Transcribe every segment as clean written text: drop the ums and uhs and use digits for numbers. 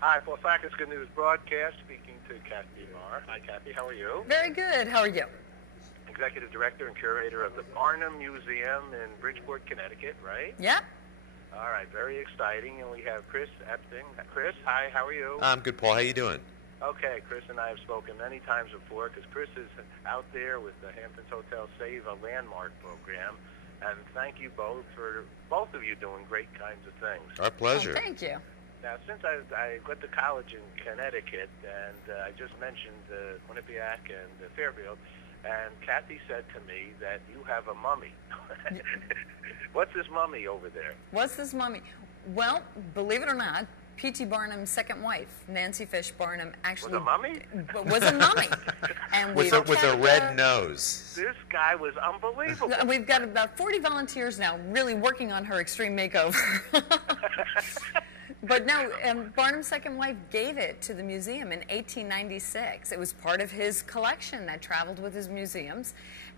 Hi, for Faculty's Good News broadcast, speaking to Kathy Marr. Hi, Kathy. How are you? Very good. How are you? Executive Director and Curator of the Barnum Museum in Bridgeport, Connecticut, right? Yeah. All right, very exciting. And we have Chris Epting. Chris, hi, how are you? I'm good, Paul. How you doing? Okay, Chris and I have spoken many times before because Chris is out there with the Hamptons Hotel Save a Landmark program. And thank you both for both of you doing great kinds of things. Our pleasure. Oh, thank you. Now, since I went to college in Connecticut, and I just mentioned Quinnipiac and Fairfield, and Kathy said to me that you have a mummy. What's this mummy over there? What's this mummy? Well, believe it or not, P.T. Barnum's second wife, Nancy Fish Barnum, actually Was a mummy? Was a mummy. And with a red nose. This guy was unbelievable. We've got about 40 volunteers now really working on her extreme makeover. But no, Barnum's second wife gave it to the museum in 1896. It was part of his collection that traveled with his museums.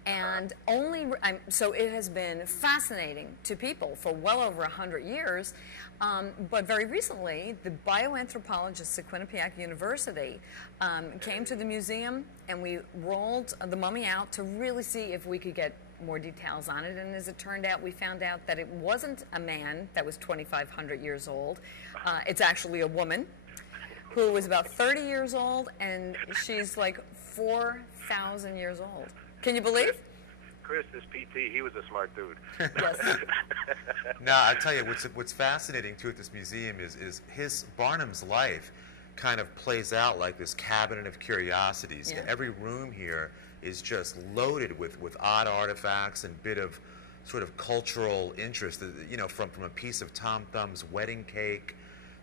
And so it has been fascinating to people for well over 100 years. But very recently, the bioanthropologists at Quinnipiac University came to the museum, and we rolled the mummy out to really see if we could get more details on it. And as it turned out, we found out that it wasn't a man that was 2,500 years old. It's actually a woman who was about 30 years old, and she's like 4,000 years old. Can you believe? Chris, this PT, he was a smart dude. Yes. No, I tell you, what's fascinating too at this museum is Barnum's life kind of plays out like this cabinet of curiosities. Yeah. Every room here is just loaded with odd artifacts and bit of sort of cultural interest. You know, from a piece of Tom Thumb's wedding cake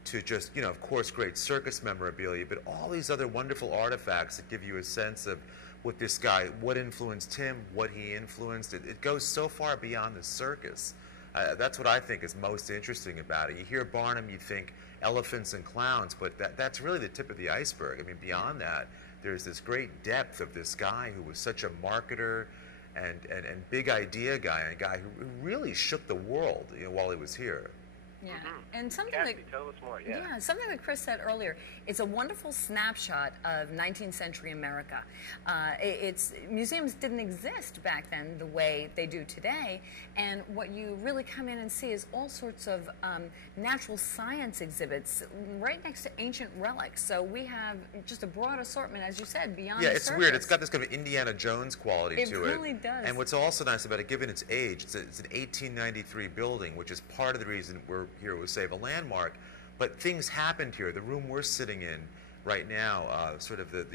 to just, you know, of course, great circus memorabilia, but all these other wonderful artifacts that give you a sense of what this guy, what influenced him, what he influenced. It goes so far beyond the circus. That's what I think is most interesting about it. You hear Barnum, you think elephants and clowns, but that's really the tip of the iceberg. I mean, beyond that, there's this great depth of this guy who was such a marketer and big idea guy, and a guy who really shook the world, you know, while he was here. Yeah, and something Kathy, that tell us more. Yeah, something that Chris said earlier. It's a wonderful snapshot of 19th century America. Museums didn't exist back then the way they do today, and what you really come in and see is all sorts of natural science exhibits right next to ancient relics. So we have just a broad assortment, as you said, beyond. Yeah, the it's surface. weird. It's got this kind of Indiana Jones quality to it. It really does. And what's also nice about it, given its age, it's an 1893 building, which is part of the reason we're here with Save a Landmark. But things happened here. The room we're sitting in right now, sort of the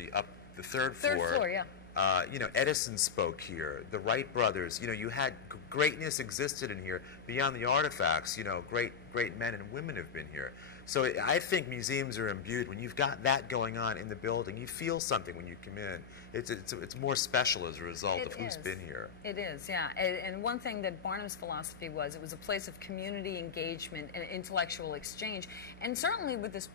third floor. Third floor, yeah. You know, Edison spoke here. The Wright brothers. You know, you had greatness existed in here beyond the artifacts. You know, great men and women have been here. So I think museums are imbued. When you've got that going on in the building, you feel something when you come in. It's more special as a result of who's been here. It is, yeah. And one thing that Barnum's philosophy was, it was a place of community engagement and intellectual exchange. And certainly with this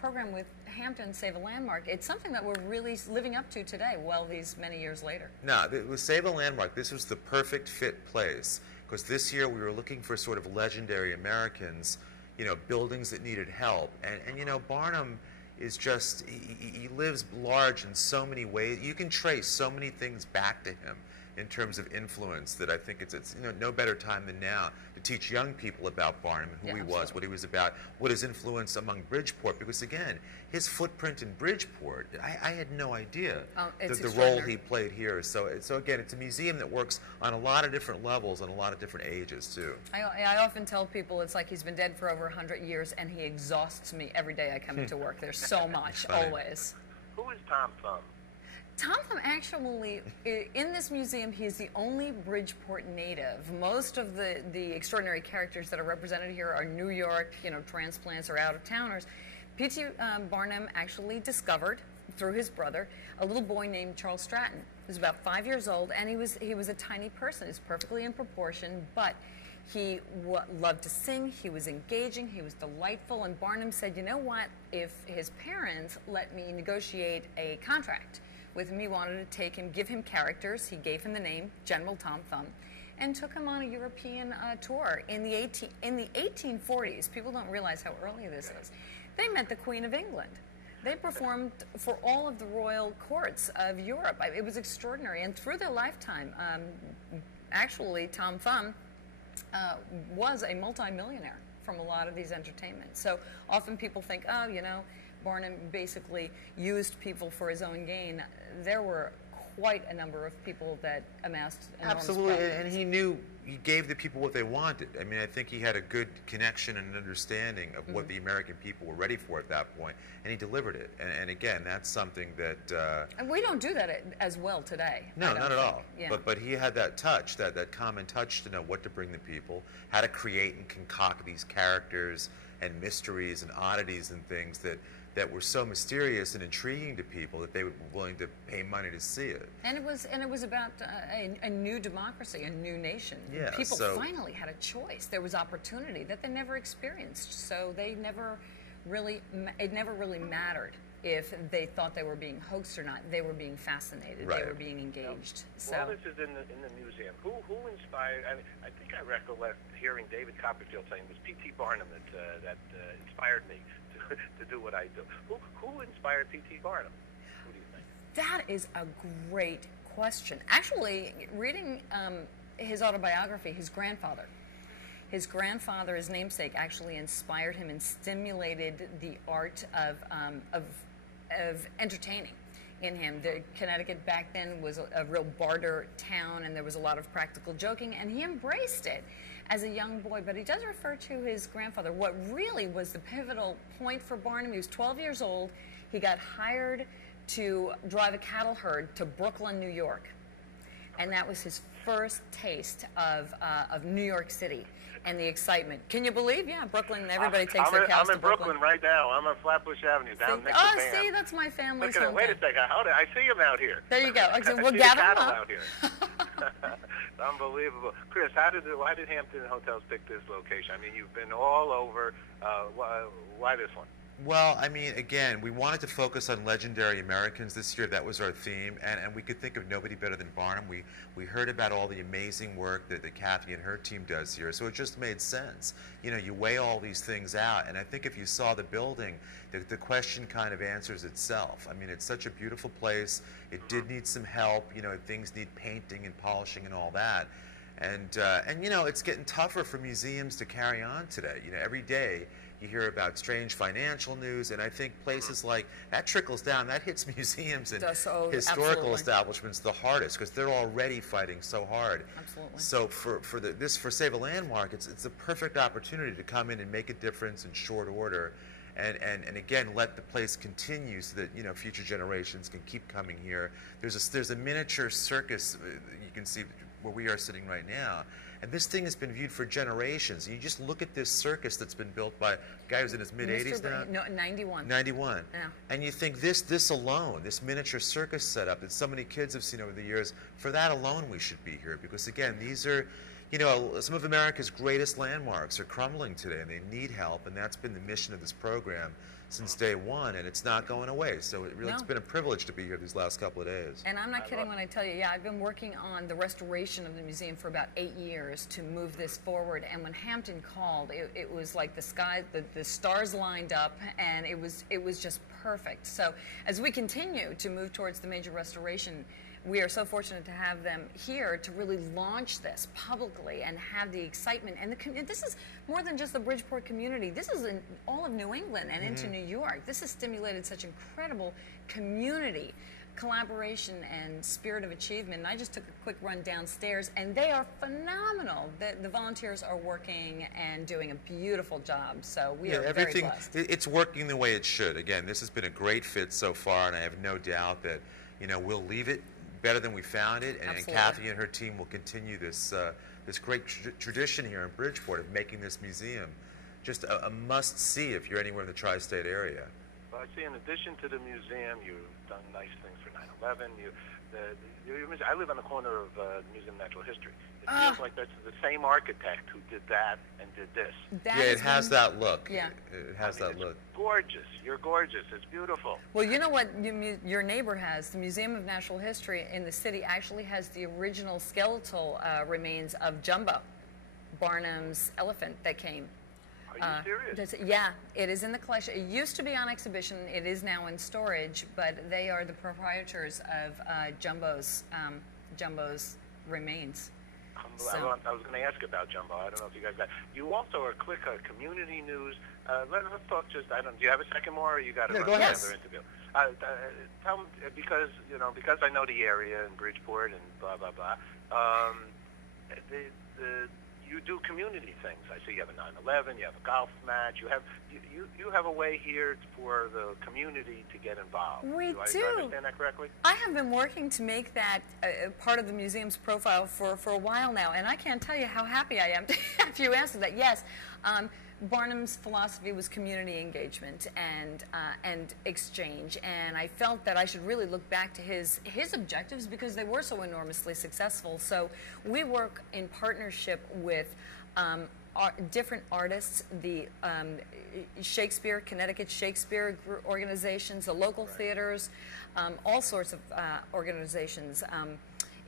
program with Hampton Save a Landmark, it's something that we're really living up to today, well, these many years later. No, with Save a Landmark, this was the perfect fit place, because this year we were looking for sort of legendary Americans, you know, buildings that needed help. And you know, Barnum is just, he lives large in so many ways. You can trace so many things back to him in terms of influence that I think it's you know, no better time than now to teach young people about Barnum and who he was, what he was about, what his influence among Bridgeport, because again, his footprint in Bridgeport, I had no idea the role he played here. So again, it's a museum that works on a lot of different levels and a lot of different ages too. I often tell people it's like he's been dead for over 100 years and he exhausts me every day I come into work. There's so much, always. Who is Tom Thumb? Tom Thumb actually, in this museum, he's the only Bridgeport native. Most of the extraordinary characters that are represented here are New York, you know, transplants or out-of-towners. P.T. Barnum actually discovered, through his brother, a little boy named Charles Stratton. He was about 5 years old, and he was a tiny person. He was perfectly in proportion, but he loved to sing, he was engaging, he was delightful, and Barnum said, you know what, if his parents let me negotiate a contract with him, he wanted to take him, give him characters. He gave him the name General Tom Thumb, and took him on a European tour in the 1840s. People don't realize how early this is. They met the Queen of England. They performed for all of the royal courts of Europe. It was extraordinary. And through their lifetime, actually, Tom Thumb was a multimillionaire from a lot of these entertainments. So often people think, oh, you know, Barnum basically used people for his own gain. There were quite a number of people that amassed enormous Absolutely, properties. and he gave the people what they wanted. I mean, I think he had a good connection and understanding of what the American people were ready for at that point, and he delivered it. And again, that's something that... and we don't do that as well today. No, not at all. Yeah. But he had that touch, that common touch to know what to bring the people, how to create and concoct these characters and mysteries and oddities and things that were so mysterious and intriguing to people that they were willing to pay money to see it. And it was about a new democracy, a new nation. Yeah, people finally had a choice. There was opportunity that they never experienced. So they never really, it never really mattered if they thought they were being hoaxed or not. They were being fascinated. Right. They were being engaged. So all this is in the museum. Who inspired? I mean, I think I recollect hearing David Copperfield saying it was P.T. Barnum that inspired me to do what I do. Who inspired P.T. Barnum? Who do you think? that is a great question. Actually, reading his autobiography, his grandfather, his namesake, actually inspired him and stimulated the art of entertaining in him. Connecticut back then was a real barter town, and there was a lot of practical joking, and he embraced it as a young boy. But he does refer to his grandfather. What really was the pivotal point for Barnum, he was 12 years old. He got hired to drive a cattle herd to Brooklyn, New York. And that was his first taste of New York City and the excitement. Can you believe? Yeah, Brooklyn, everybody takes their cows to Brooklyn. I'm in Brooklyn right now. I'm on Flatbush Avenue, down next to Oh, Bam. see, that's my family's Look at it. Wait a hometown. second. I see him out here. There you go. Okay, I we'll see gather the them cattle up. out here. It's unbelievable. Chris, why did Hampton Hotels pick this location? I mean, you've been all over. Why this one? Well, I mean, again, we wanted to focus on legendary Americans this year. That was our theme, and we could think of nobody better than Barnum. We heard about all the amazing work that Kathy and her team does here, so it just made sense. You know, you weigh all these things out, and I think if you saw the building, the question kind of answers itself. I mean, it's such a beautiful place. It did need some help. You know, things need painting and polishing and all that. And you know, it's getting tougher for museums to carry on today. You know, every day you hear about strange financial news, and I think places like that trickles down. That hits museums and historical absolutely. establishments the hardest, because they're already fighting so hard. Absolutely. So for Save a Landmark, it's a perfect opportunity to come in and make a difference in short order, and again let the place continue so that, you know, future generations can keep coming here. There's a miniature circus you can see where we are sitting right now. And this thing has been viewed for generations. You just look at this circus that's been built by a guy who's in his mid-80s now. No, 91. 91. Yeah. And you think this alone, this miniature circus setup that so many kids have seen over the years, for that alone we should be here. Because again, these are, you know, some of America's greatest landmarks are crumbling today, and they need help. And that's been the mission of this program since day one, and it's not going away. So it's been a privilege to be here these last couple of days. And I'm not kidding when I tell you, yeah, I've been working on the restoration of the museum for about 8 years to move this forward. And when Hampton called, it was like the sky, the stars lined up, and it was just perfect. So as we continue to move towards the major restoration, we are so fortunate to have them here to really launch this publicly and have the excitement. And this is more than just the Bridgeport community. This is in all of New England and into New York. This has stimulated such incredible community collaboration and spirit of achievement. And I just took a quick run downstairs, and they are phenomenal. The volunteers are working and doing a beautiful job. So we are very blessed. It's working the way it should. Again, this has been a great fit so far, and I have no doubt that, you know, we'll leave it better than we found it, and Kathy and her team will continue this this great tradition here in Bridgeport of making this museum just a must-see if you're anywhere in the tri-state area. Well, I see in addition to the museum, you've done nice things for 9/11. I live on the corner of the Museum of Natural History. It feels like that's the same architect who did that and did this. Yeah, it has that look. Yeah. It has that look. Gorgeous. You're gorgeous. It's beautiful. Well, you know what your neighbor has? The Museum of Natural History in the city actually has the original skeletal remains of Jumbo, Barnum's elephant that came. Are you serious? Yeah, it is in the collection. It used to be on exhibition. It is now in storage, but they are the proprietors of Jumbo's remains. I was going to ask about Jumbo. I don't know if you guys got. You also are quick community news. Let's talk just. Do you have a second more, or you got to run another interview? Tell them, because I know the area in Bridgeport and blah blah blah. You do community things. I see you have a 9/11. You have a golf match. You have a way here for the community to get involved. We do. I understand that correctly? I have been working to make that part of the museum's profile for a while now, and I can't tell you how happy I am to have you answer that. Yes. Barnum's philosophy was community engagement and exchange, and I felt that I should really look back to his objectives because they were so enormously successful. So we work in partnership with different artists, the Shakespeare, Connecticut Shakespeare organizations, the local theaters, all sorts of organizations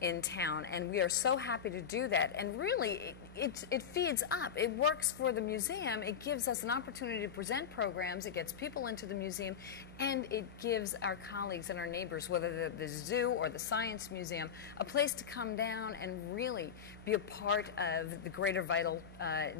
in town, and we are so happy to do that. And really, it feeds up. It works for the museum. It gives us an opportunity to present programs. It gets people into the museum, and it gives our colleagues and our neighbors, whether they're the zoo or the science museum, a place to come down and really be a part of the greater vital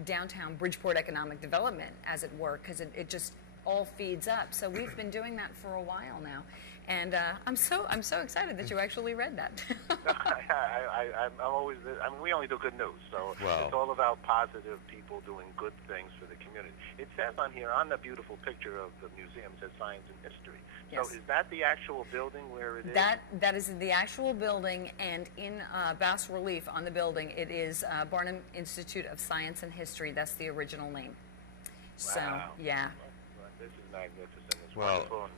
downtown Bridgeport economic development, as it were, because it just all feeds up. So we've been doing that for a while now. And I'm so excited that you actually read that. I'm always. We only do good news, so it's all about positive people doing good things for the community. It says on here, on the beautiful picture of the museum, it says Science and History. Yes. So is that the actual building where it is? That is the actual building, and in bas relief on the building, it is Barnum Institute of Science and History. That's the original name. Wow. So yeah. Well, this is magnificent. It's well. Wonderful.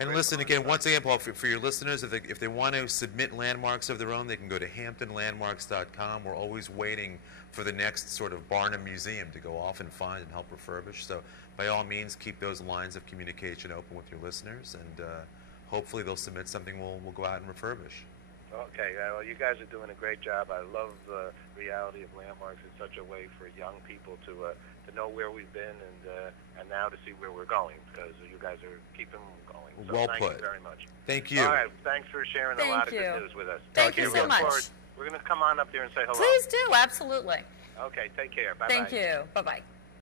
And listen, again, once again, Paul, for your listeners, if they want to submit landmarks of their own, they can go to hamptonlandmarks.com. We're always waiting for the next sort of Barnum Museum to go off and find and help refurbish. So by all means, keep those lines of communication open with your listeners, and hopefully they'll submit something we'll go out and refurbish. Okay, well, you guys are doing a great job. I love the reality of landmarks. It's such a way for young people to know where we've been and now to see where we're going, because you guys are keeping going. So well thank put. you very much. Thank you. All right, thanks for sharing a lot of good news with us. Thank you so much. We're going to come on up there and say hello. Please do, absolutely. Okay, take care. Bye-bye. Thank you. Bye-bye.